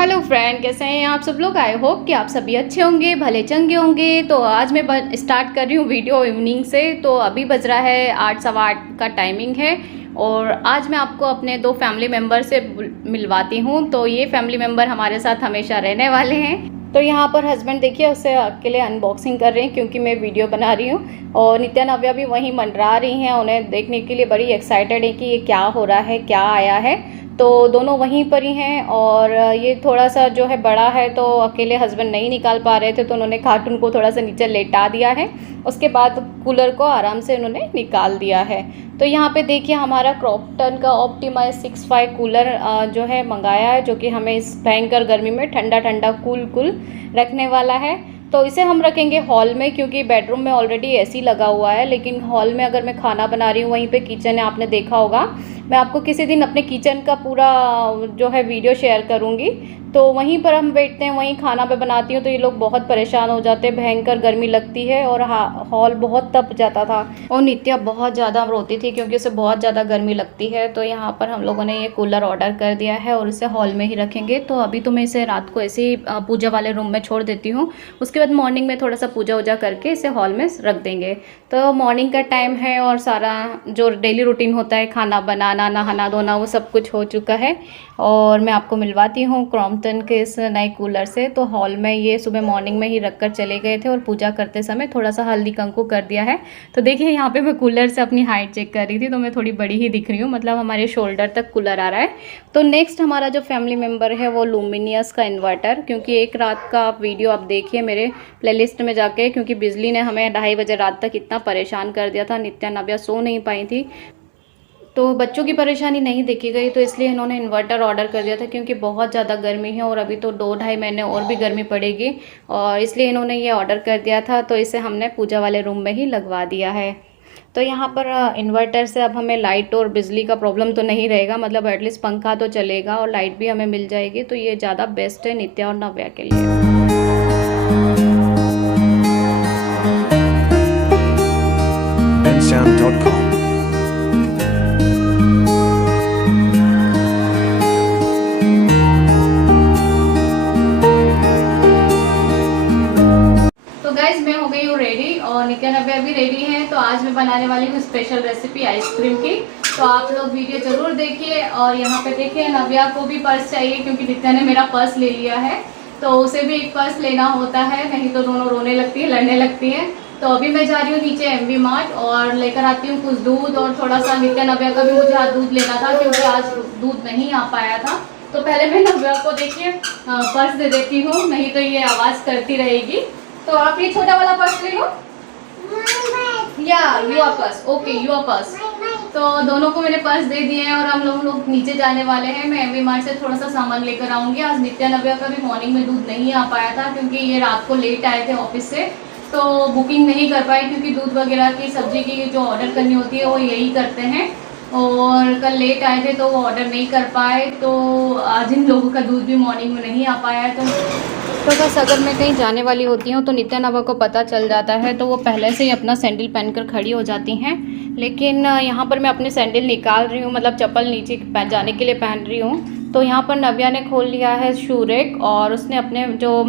Hello friend, कैसे हैं आप सब लोग। आई होप कि आप सभी अच्छे होंगे, भले चंगे होंगे। तो आज मैं स्टार्ट कर रही हूँ वीडियो इवनिंग से। तो अभी बज रहा है 8 सवा 8 का टाइमिंग है और आज मैं आपको अपने 2 फैमिली मेम्बर से मिलवाती हूँ। तो ये फैमिली मेम्बर हमारे साथ हमेशा रहने वाले हैं। तो यहाँ पर हस्बैंड देखिए उससे अकेले अनबॉक्सिंग कर रहे हैं क्योंकि मैं वीडियो बना रही हूँ और नित्या नव्या भी वहीं मंडरा रही हैं। उन्हें देखने के लिए बड़ी एक्साइटेड है कि ये क्या हो रहा है, क्या आया है। तो दोनों वहीं पर ही हैं और ये थोड़ा सा जो है बड़ा है तो अकेले हस्बैंड नहीं निकाल पा रहे थे तो उन्होंने कार्टून को थोड़ा सा नीचे लेटा दिया है। उसके बाद कूलर को आराम से उन्होंने निकाल दिया है। तो यहाँ पे देखिए हमारा क्रॉम्पटन का ऑप्टिमा 6.5 कूलर जो है मंगाया है, जो कि हमें इस भयंकर गर्मी में ठंडा ठंडा कूल रखने वाला है। तो इसे हम रखेंगे हॉल में क्योंकि बेडरूम में ऑलरेडी एसी लगा हुआ है, लेकिन हॉल में अगर मैं खाना बना रही हूँ, वहीं पे किचन है, आपने देखा होगा। मैं आपको किसी दिन अपने किचन का पूरा जो है वीडियो शेयर करूँगी। तो वहीं पर हम बैठते हैं, वहीं खाना पे बनाती हूँ। तो ये लोग बहुत परेशान हो जाते हैं, भयंकर गर्मी लगती है और हॉल बहुत तप जाता था और नित्या बहुत ज़्यादा रोती थी क्योंकि उसे बहुत ज़्यादा गर्मी लगती है। तो यहाँ पर हम लोगों ने ये कूलर ऑर्डर कर दिया है और इसे हॉल में ही रखेंगे। तो अभी तो मैं इसे रात को ऐसे ही पूजा वाले रूम में छोड़ देती हूँ। उसके बाद मॉर्निंग में थोड़ा सा पूजा वूजा करके इसे हॉल में रख देंगे। तो मॉर्निंग का टाइम है और सारा जो डेली रूटीन होता है, खाना बनाना, नहाना धोना, वो सब कुछ हो चुका है। और मैं आपको मिलवाती हूँ क्रॉम्पटन के इस नए कूलर से। तो हॉल में ये सुबह मॉर्निंग में ही रख कर चले गए थे और पूजा करते समय थोड़ा सा हल्दी कुंकू कर दिया है। तो देखिए यहाँ पे मैं कूलर से अपनी हाइट चेक कर रही थी तो मैं थोड़ी बड़ी ही दिख रही हूँ, मतलब हमारे शोल्डर तक कूलर आ रहा है। तो नेक्स्ट हमारा जो फैमिली मेम्बर है वो लुमिनियस का इन्वर्टर, क्योंकि एक रात का आप वीडियो आप देखिए मेरे प्लेलिस्ट में जाके, क्योंकि बिजली ने हमें 2:30 बजे रात तक इतना परेशान कर दिया था। नित्या नव्या सो नहीं पाई थी तो बच्चों की परेशानी नहीं देखी गई, तो इसलिए इन्होंने इन्वर्टर ऑर्डर कर दिया था क्योंकि बहुत ज़्यादा गर्मी है और अभी तो 2-2.5 महीने और भी गर्मी पड़ेगी और इसलिए इन्होंने ये ऑर्डर कर दिया था। तो इसे हमने पूजा वाले रूम में ही लगवा दिया है। तो यहाँ पर इन्वर्टर से अब हमें लाइट और बिजली का प्रॉब्लम तो नहीं रहेगा, मतलब एटलीस्ट पंखा तो चलेगा और लाइट भी हमें मिल जाएगी। तो ये ज़्यादा बेस्ट है नित्या और नव्या के लिए। Sound.com तो गाइज मैं हो गई हूँ रेडी और नित्या नव्या भी रेडी है। तो आज मैं बनाने वाली हूँ स्पेशल रेसिपी आइसक्रीम की। तो आप लोग वीडियो जरूर देखिए। और यहाँ पे देखिए नव्या को भी पर्स चाहिए क्योंकि नित्या ने मेरा पर्स ले लिया है, तो उसे भी एक पर्स लेना होता है, नहीं तो दोनों रोने लगती है, लड़ने लगती है। तो अभी मैं जा रही हूँ नीचे MV मार्ट और लेकर आती हूँ कुछ दूध और थोड़ा सा नित्या नव्या का भी मुझे आज दूध लेना था क्योंकि आज दूध नहीं आ पाया था। तो पहले मैं नव्या को देखिए पर्स दे देती हूँ, नहीं तो ये आवाज़ करती रहेगी। तो आप ये छोटा वाला पर्स ले लो, या your purse, okay your purse. तो दोनों को मैंने पर्स दे दिए हैं और हम लोग नीचे जाने वाले हैं। मैं MV मार्ट से थोड़ा सा सामान लेकर आऊँगी। आज नित्या नव्या का भी मॉर्निंग में दूध नहीं आ पाया था क्योंकि ये रात को लेट आए थे ऑफिस से, तो बुकिंग नहीं कर पाए क्योंकि दूध वगैरह की सब्जी की जो ऑर्डर करनी होती है वो यही करते हैं। और कल लेट आए थे तो वो ऑर्डर नहीं कर पाए, तो आज इन लोगों का दूध भी मॉर्निंग में नहीं आ पाया है। तो बस अगर मैं कहीं जाने वाली होती हूँ तो नित्या नव्या को पता चल जाता है तो वो पहले से ही अपना सैंडल पहनकर खड़ी हो जाती हैं। लेकिन यहाँ पर मैं अपने सैंडल निकाल रही हूँ, मतलब चप्पल नीचे जाने के लिए पहन रही हूँ। तो यहाँ पर नव्या ने खोल लिया है शू रैक और उसने अपने जो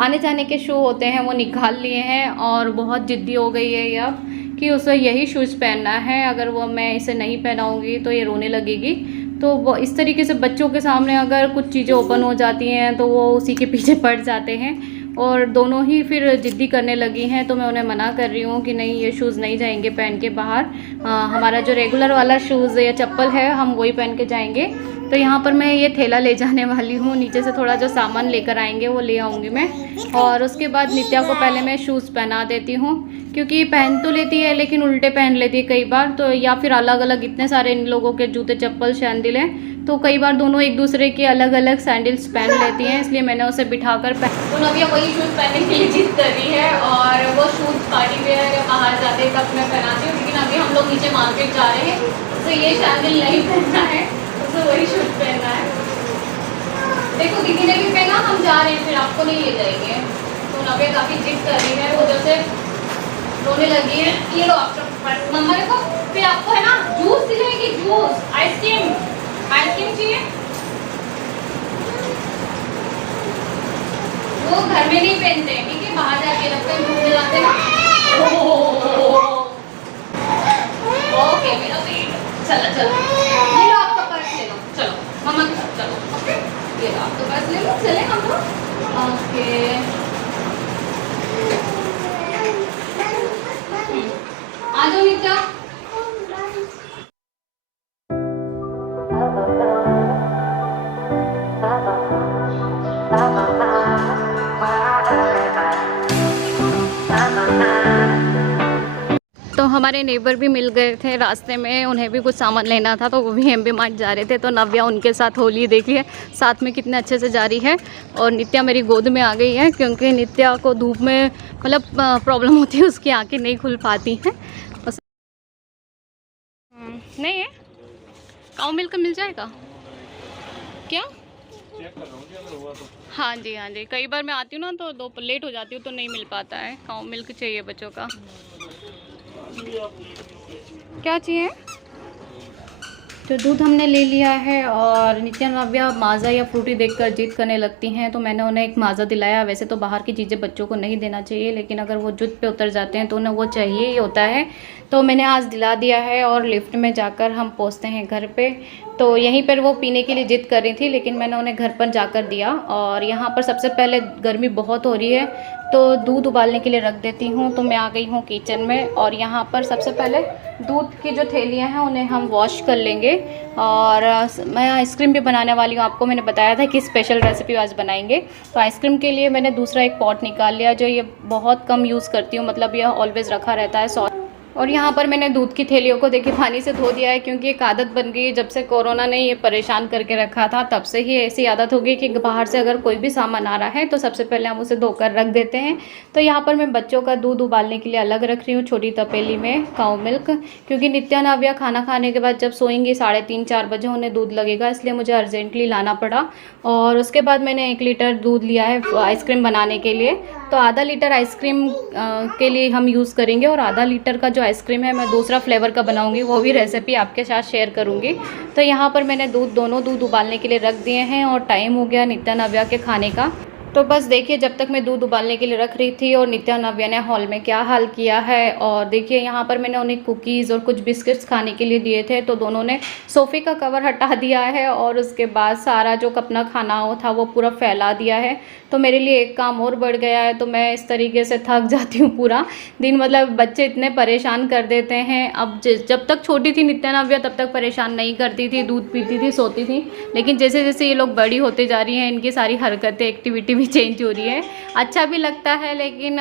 आने जाने के शू होते हैं वो निकाल लिए हैं और बहुत ज़िद्दी हो गई है ये अब कि उसे यही शूज़ पहनना है। अगर वो मैं इसे नहीं पहनाऊँगी तो ये रोने लगेगी। तो वो इस तरीके से बच्चों के सामने अगर कुछ चीज़ें ओपन हो जाती हैं तो वो उसी के पीछे पड़ जाते हैं और दोनों ही फिर ज़िद्दी करने लगी हैं। तो मैं उन्हें मना कर रही हूँ कि नहीं, ये शूज़ नहीं जाएंगे पहन के बाहर। हमारा जो रेगुलर वाला शूज़ या चप्पल है हम वही पहन के जाएंगे। तो यहाँ पर मैं ये थैला ले जाने वाली हूँ, नीचे से थोड़ा जो सामान लेकर आएंगे वो ले आऊँगी मैं। और उसके बाद नित्या को पहले मैं शूज़ पहना देती हूँ क्योंकि पहन तो लेती है लेकिन उल्टे पहन लेती है कई बार, तो या फिर अलग अलग इतने सारे इन लोगों के जूते चप्पल सैंडल हैं तो कई बार दोनों एक दूसरे के अलग अलग सैंडल्स पहन लेती हैं, इसलिए मैंने उसे बिठाकर तो नव्या वही शूज़ पहनने के लिए जिद कर रही है और वो शूज़ पार्टी वेयर या बाहर जाते तब मैं पहनाती हूँ। लेकिन अभी हम लोग नीचे मार्केट जा रहे हैं तो ये सैंडल नहीं पहनना है, उसे वही शूज़ पहनना है। देखो दीदी ने भी पहना, हम जा रहे हैं फिर आपको नहीं ले जाएंगे। तो नव्या काफ़ी जिद कर रही है, वो जैसे रोने लगी है। ये लो आप मम्मा देखो, फिर आपको है ना जूस, आइसक्रीम, आइसक्रीम चाहिए? वो घर में नहीं पहनते हैं, ठीक है, बाहर जाके लगते हैं, घूमने जाते ना। ओके मेरा पेट, चलो चलो, ये लो आपका पर्स ले लो, चलो मम्मा के साथ चलो, ओके, ये लो आपका पर्स ले लो, चले हम लोग, ओके। आ जाओ नित्या। तो हमारे नेबर भी मिल गए थे रास्ते में, उन्हें भी कुछ सामान लेना था तो वो भी एमबी मार्ट जा रहे थे। तो नव्या उनके साथ होली देखिए साथ में कितने अच्छे से जा रही है। और नित्या मेरी गोद में आ गई है क्योंकि नित्या को धूप में मतलब प्रॉब्लम होती है, उसकी आंखें नहीं खुल पाती हैं। नहीं है, काऊ मिल्क मिल जाएगा क्या? हाँ जी हाँ जी, कई बार मैं आती हूँ ना तो दो लेट हो जाती हूँ तो नहीं मिल पाता है। काऊ मिल्क चाहिए बच्चों का। क्या चाहिए? तो दूध हमने ले लिया है और नित्या नव्या माज़ा या फ्रूटी देखकर जिद करने लगती हैं तो मैंने उन्हें एक माज़ा दिलाया। वैसे तो बाहर की चीज़ें बच्चों को नहीं देना चाहिए, लेकिन अगर वो जिद पे उतर जाते हैं तो उन्हें वो चाहिए ही होता है। तो मैंने आज दिला दिया है और लिफ्ट में जाकर हम पहुंचते हैं घर पे। तो यहीं पर वो पीने के लिए जिद कर रही थी, लेकिन मैंने उन्हें घर पर जाकर दिया। और यहाँ पर सबसे पहले गर्मी बहुत हो रही है तो दूध उबालने के लिए रख देती हूँ। तो मैं आ गई हूँ किचन में और यहाँ पर सबसे पहले दूध की जो थैलियाँ हैं उन्हें हम वॉश कर लेंगे। और मैं आइसक्रीम भी बनाने वाली हूँ, आपको मैंने बताया था कि स्पेशल रेसिपी आज बनाएंगे। तो आइसक्रीम के लिए मैंने दूसरा एक पॉट निकाल लिया जो ये बहुत कम यूज़ करती हूँ, मतलब यह ऑलवेज़ रखा रहता है सॉस। और यहाँ पर मैंने दूध की थैलियों को देखिए पानी से धो दिया है क्योंकि एक आदत बन गई है जब से कोरोना ने ये परेशान करके रखा था, तब से ही ऐसी आदत हो गई कि बाहर से अगर कोई भी सामान आ रहा है तो सबसे पहले हम उसे धोकर रख देते हैं। तो यहाँ पर मैं बच्चों का दूध उबालने के लिए अलग रख रही हूँ छोटी तपेली में काऊ मिल्क, क्योंकि नित्या नव्या खाना खाने के बाद जब सोएंगी 3:30-4 बजे उन्हें दूध लगेगा, इसलिए मुझे अर्जेंटली लाना पड़ा। और उसके बाद मैंने 1 लीटर दूध लिया है आइसक्रीम बनाने के लिए। तो आधा लीटर आइसक्रीम के लिए हम यूज़ करेंगे और आधा लीटर का जो आइसक्रीम है मैं दूसरा फ्लेवर का बनाऊंगी, वो भी रेसिपी आपके साथ शेयर करूंगी। तो यहाँ पर मैंने दोनों दूध उबालने के लिए रख दिए हैं और टाइम हो गया नित्या नव्या के खाने का। तो बस देखिए जब तक मैं दूध उबालने के लिए रख रही थी और नित्या नव्या ने हॉल में क्या हाल किया है। और देखिए यहाँ पर मैंने उन्हें कुकीज़ और कुछ बिस्किट्स खाने के लिए दिए थे तो दोनों ने सोफ़े का कवर हटा दिया है और उसके बाद सारा जो अपना खाना था वो पूरा फैला दिया है। तो मेरे लिए एक काम और बढ़ गया है। तो मैं इस तरीके से थक जाती हूँ पूरा दिन, मतलब बच्चे इतने परेशान कर देते हैं। अब जब तक छोटी थी नित्या नव्या तब तक परेशान नहीं करती थी, दूध पीती थी, सोती थी, लेकिन जैसे जैसे ये लोग बड़ी होते जा रही हैं इनकी सारी हरकतें, एक्टिविटी भी चेंज हो रही है। अच्छा भी लगता है लेकिन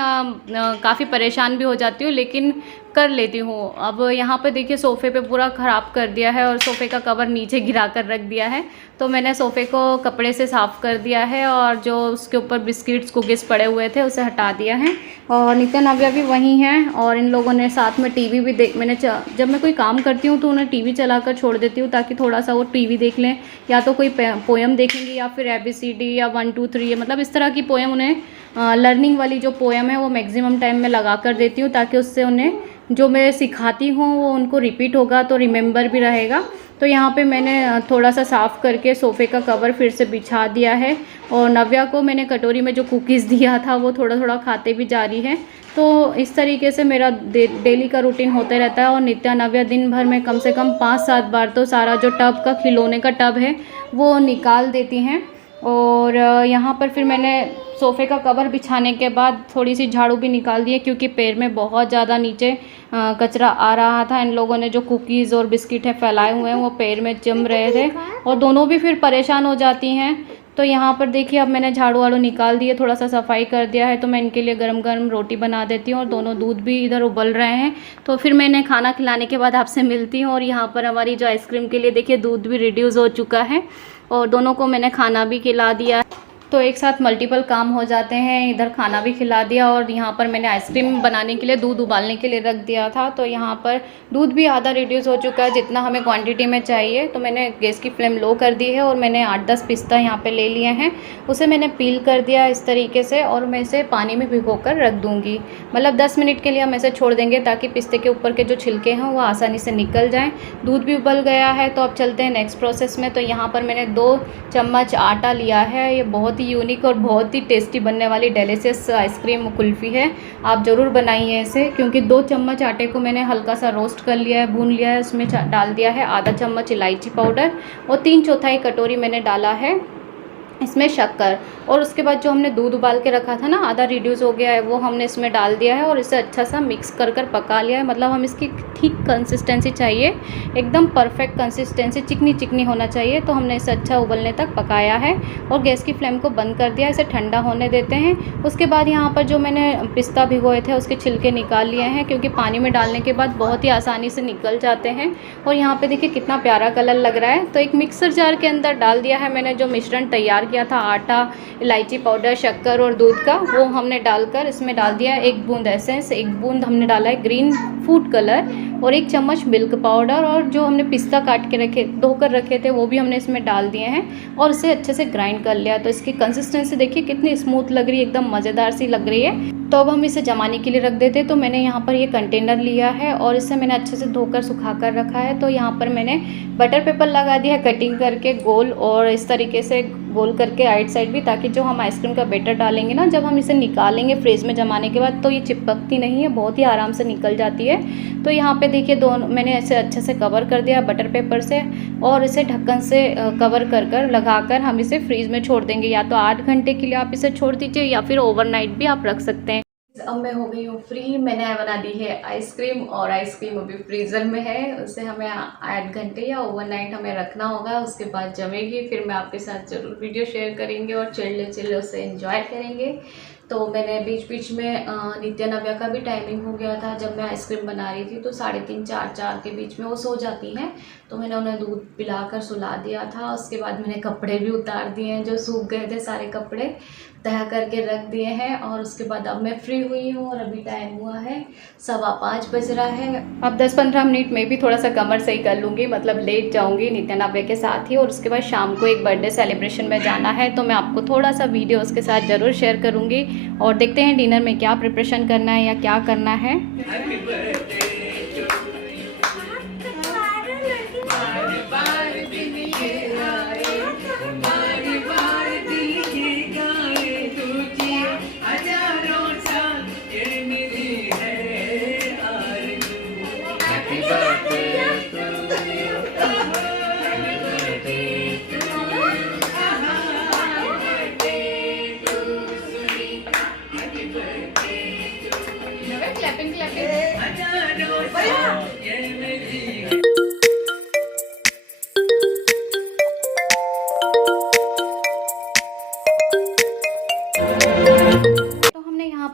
काफ़ी परेशान भी हो जाती हूँ, लेकिन कर लेती हूँ। अब यहाँ पे देखिए सोफ़े पे पूरा ख़राब कर दिया है और सोफ़े का कवर नीचे गिरा कर रख दिया है। तो मैंने सोफ़े को कपड़े से साफ़ कर दिया है और जो उसके ऊपर बिस्किट्स कुकीज़ पड़े हुए थे उसे हटा दिया है। और नित्या नव्या भी वहीं हैं और इन लोगों ने साथ में टीवी भी जब मैं कोई काम करती हूँ तो उन्हें टीवी चलाकर छोड़ देती हूँ ताकि थोड़ा सा वो टीवी देख लें, या तो कोई पोएम देखेंगे या फिर ABCD या 1 2 3 मतलब इस तरह की पोएम उन्हें लर्निंग वाली जो पोएम है वो मैक्सिमम टाइम में लगा कर देती हूँ ताकि उससे उन्हें जो मैं सिखाती हूँ वो उनको रिपीट होगा तो रिमेंबर भी रहेगा। तो यहाँ पे मैंने थोड़ा सा साफ़ करके सोफ़े का कवर फिर से बिछा दिया है और नव्या को मैंने कटोरी में जो कुकीज़ दिया था वो थोड़ा थोड़ा खाते भी जा रही है। तो इस तरीके से मेरा डेली का रूटीन होता रहता है। और नित्या नव्या दिन भर में कम से कम 5-7 बार तो सारा जो टब का खिलौने का टब है वो निकाल देती हैं। और यहाँ पर फिर मैंने सोफ़े का कवर बिछाने के बाद थोड़ी सी झाड़ू भी निकाल दी है क्योंकि पैर में बहुत ज़्यादा नीचे कचरा आ रहा था। इन लोगों ने जो कुकीज़ और बिस्किट है फैलाए हुए हैं वो पैर में जम रहे थे और दोनों भी फिर परेशान हो जाती हैं। तो यहाँ पर देखिए अब मैंने झाड़ू वाड़ू निकाल दिए, थोड़ा सा सफाई कर दिया है। तो मैं इनके लिए गरम गरम रोटी बना देती हूँ और दोनों दूध भी इधर उबल रहे हैं। तो फिर मैं इन्हें खाना खिलाने के बाद आपसे मिलती हूँ। और यहाँ पर हमारी जो आइसक्रीम के लिए देखिए दूध भी रिड्यूस हो चुका है और दोनों को मैंने खाना भी खिला दिया। तो एक साथ मल्टीपल काम हो जाते हैं। इधर खाना भी खिला दिया और यहाँ पर मैंने आइसक्रीम बनाने के लिए दूध उबालने के लिए रख दिया था। तो यहाँ पर दूध भी आधा रिड्यूस हो चुका है जितना हमें क्वांटिटी में चाहिए। तो मैंने गैस की फ्लेम लो कर दी है और मैंने 8-10 पिस्ता यहाँ पे ले लिए हैं। उसे मैंने पील कर दिया इस तरीके से और मैं इसे पानी में भिगो कर रख दूँगी। मतलब 10 मिनट के लिए हम इसे छोड़ देंगे ताकि पिस्ते के ऊपर के जो छिलके हैं वो आसानी से निकल जाएँ। दूध भी उबल गया है तो अब चलते हैं नेक्स्ट प्रोसेस में। तो यहाँ पर मैंने 2 चम्मच आटा लिया है। ये बहुत ही यूनिक और बहुत ही टेस्टी बनने वाली डिलीशियस आइसक्रीम कुल्फ़ी है। आप ज़रूर बनाइए इसे, क्योंकि 2 चम्मच आटे को मैंने हल्का सा रोस्ट कर लिया है, भून लिया है। उसमें डाल दिया है आधा चम्मच इलायची पाउडर और 3/4 कटोरी मैंने डाला है इसमें शक्कर। और उसके बाद जो हमने दूध उबाल के रखा था ना, आधा रिड्यूस हो गया है, वो हमने इसमें डाल दिया है और इसे अच्छा सा मिक्स कर पका लिया है। मतलब हम इसकी ठीक कंसिस्टेंसी चाहिए, एकदम परफेक्ट कंसिस्टेंसी, चिकनी चिकनी होना चाहिए। तो हमने इसे अच्छा उबलने तक पकाया है और गैस की फ्लेम को बंद कर दिया। इसे ठंडा होने देते हैं। उसके बाद यहाँ पर जो मैंने पिस्ता भिगोए थे उसके छिलके निकाल लिए हैं, क्योंकि पानी में डालने के बाद बहुत ही आसानी से निकल जाते हैं। और यहाँ पर देखिए कितना प्यारा कलर लग रहा है। तो एक मिक्सर जार के अंदर डाल दिया है मैंने जो मिश्रण तैयार किया था, आटा, इलायची पाउडर, शक्कर और दूध का, वो हमने डालकर इसमें डाल दिया 1 बूंद एसेंस, 1 बूंद हमने डाला है ग्रीन फूड कलर और 1 चम्मच मिल्क पाउडर। और जो हमने पिस्ता काट के धोकर रखे थे वो भी हमने इसमें डाल दिए हैं और इसे अच्छे से ग्राइंड कर लिया। तो इसकी कंसिस्टेंसी देखिए कितनी स्मूथ लग रही है, एकदम मज़ेदार सी लग रही है। तो अब हम इसे जमाने के लिए रख देते। तो मैंने यहाँ पर ये कंटेनर लिया है और इसे मैंने अच्छे से धोकर सुखा कर रखा है। तो यहाँ पर मैंने बटर पेपर लगा दिया है कटिंग करके गोल, और इस तरीके से गोल करके आइट साइड भी, ताकि जो हम आइसक्रीम का बैटर डालेंगे ना, जब हम इसे निकालेंगे फ्रिज में जमाने के बाद तो ये चिपकती नहीं है, बहुत ही आराम से निकल जाती है। तो यहाँ पे देखिए दोनों मैंने इसे अच्छे से कवर कर दिया बटर पेपर से और इसे ढक्कन से कवर कर लगाकर हम इसे फ्रीज में छोड़ देंगे। या तो 8 घंटे के लिए आप इसे छोड़ दीजिए या फिर ओवरनाइट भी आप रख सकते हैं। अब मैं हो गई हूँ फ्री। मैंने बना दी है आइसक्रीम और आइसक्रीम अभी फ्रीज़र में है। उसे हमें 8 घंटे या ओवरनाइट हमें रखना होगा, उसके बाद जमेगी। फिर मैं आपके साथ ज़रूर वीडियो शेयर करेंगे और चिल्ले उसे एंजॉय करेंगे। तो मैंने बीच बीच में नित्या नव्या का भी टाइमिंग हो गया था। जब मैं आइसक्रीम बना रही थी तो 3:30 4 के बीच में वो सो जाती हैं, तो मैंने उन्हें दूध पिलाकर सुला दिया था। उसके बाद मैंने कपड़े भी उतार दिए हैं, जो सूख गए थे सारे कपड़े तह करके रख दिए हैं। और उसके बाद अब मैं फ्री हुई हूँ और अभी टाइम हुआ है 5:15 बज रहा है। अब 10-15 मिनट में भी थोड़ा सा कमर सही कर लूँगी, मतलब लेट जाऊँगी नित्या नव्या के साथ ही। और उसके बाद शाम को एक बर्थडे सेलिब्रेशन में जाना है, तो मैं आपको थोड़ा सा वीडियो उसके साथ ज़रूर शेयर करूँगी। और देखते हैं डिनर में क्या प्रिपरेशन करना है या क्या करना है।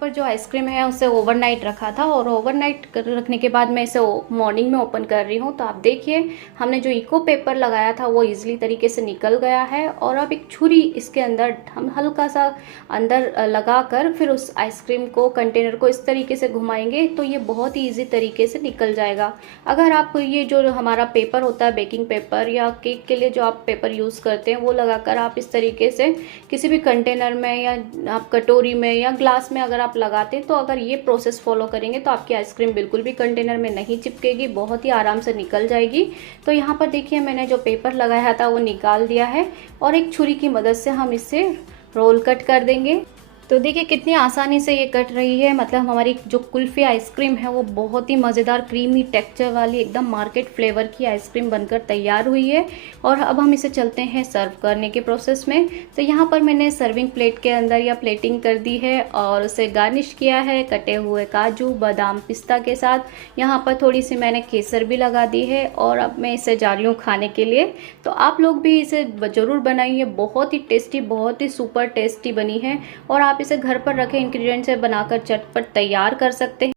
जो आइसक्रीम है उसे ओवरनाइट रखा था और ओवरनाइट रखने के बाद मैं इसे मॉर्निंग में ओपन कर रही हूँ। तो आप देखिए हमने जो इको पेपर लगाया था वो इजीली तरीके से निकल गया है। और अब एक छुरी इसके अंदर हम हल्का सा अंदर लगाकर फिर उस आइसक्रीम को, कंटेनर को इस तरीके से घुमाएंगे तो ये बहुत ही ईजी तरीके से निकल जाएगा। अगर आप ये जो हमारा पेपर होता है बेकिंग पेपर या केक के लिए जो आप पेपर यूज़ करते हैं वो लगाकर आप इस तरीके से किसी भी कंटेनर में या आप कटोरी में या ग्लास में अगर आप लगाते हैं, तो अगर ये प्रोसेस फॉलो करेंगे तो आपकी आइसक्रीम बिल्कुल भी कंटेनर में नहीं चिपकेगी, बहुत ही आराम से निकल जाएगी। तो यहाँ पर देखिए मैंने जो पेपर लगाया था वो निकाल दिया है और एक छुरी की मदद से हम इससे रोल कट कर देंगे। तो देखिए कितनी आसानी से ये कट रही है। मतलब हमारी जो कुल्फ़ी आइसक्रीम है वो बहुत ही मज़ेदार क्रीमी टेक्सचर वाली एकदम मार्केट फ्लेवर की आइसक्रीम बनकर तैयार हुई है। और अब हम इसे चलते हैं सर्व करने के प्रोसेस में। तो यहाँ पर मैंने सर्विंग प्लेट के अंदर या प्लेटिंग कर दी है और उसे गार्निश किया है कटे हुए काजू, बादाम, पिस्ता के साथ। यहाँ पर थोड़ी सी मैंने केसर भी लगा दी है और अब मैं इसे जा रही हूँ खाने के लिए। तो आप लोग भी इसे ज़रूर बनाइए, बहुत ही टेस्टी, बहुत ही सुपर टेस्टी बनी है। और आप इसे घर पर रखे इंग्रेडिएंट से बनाकर झटपट तैयार कर सकते हैं।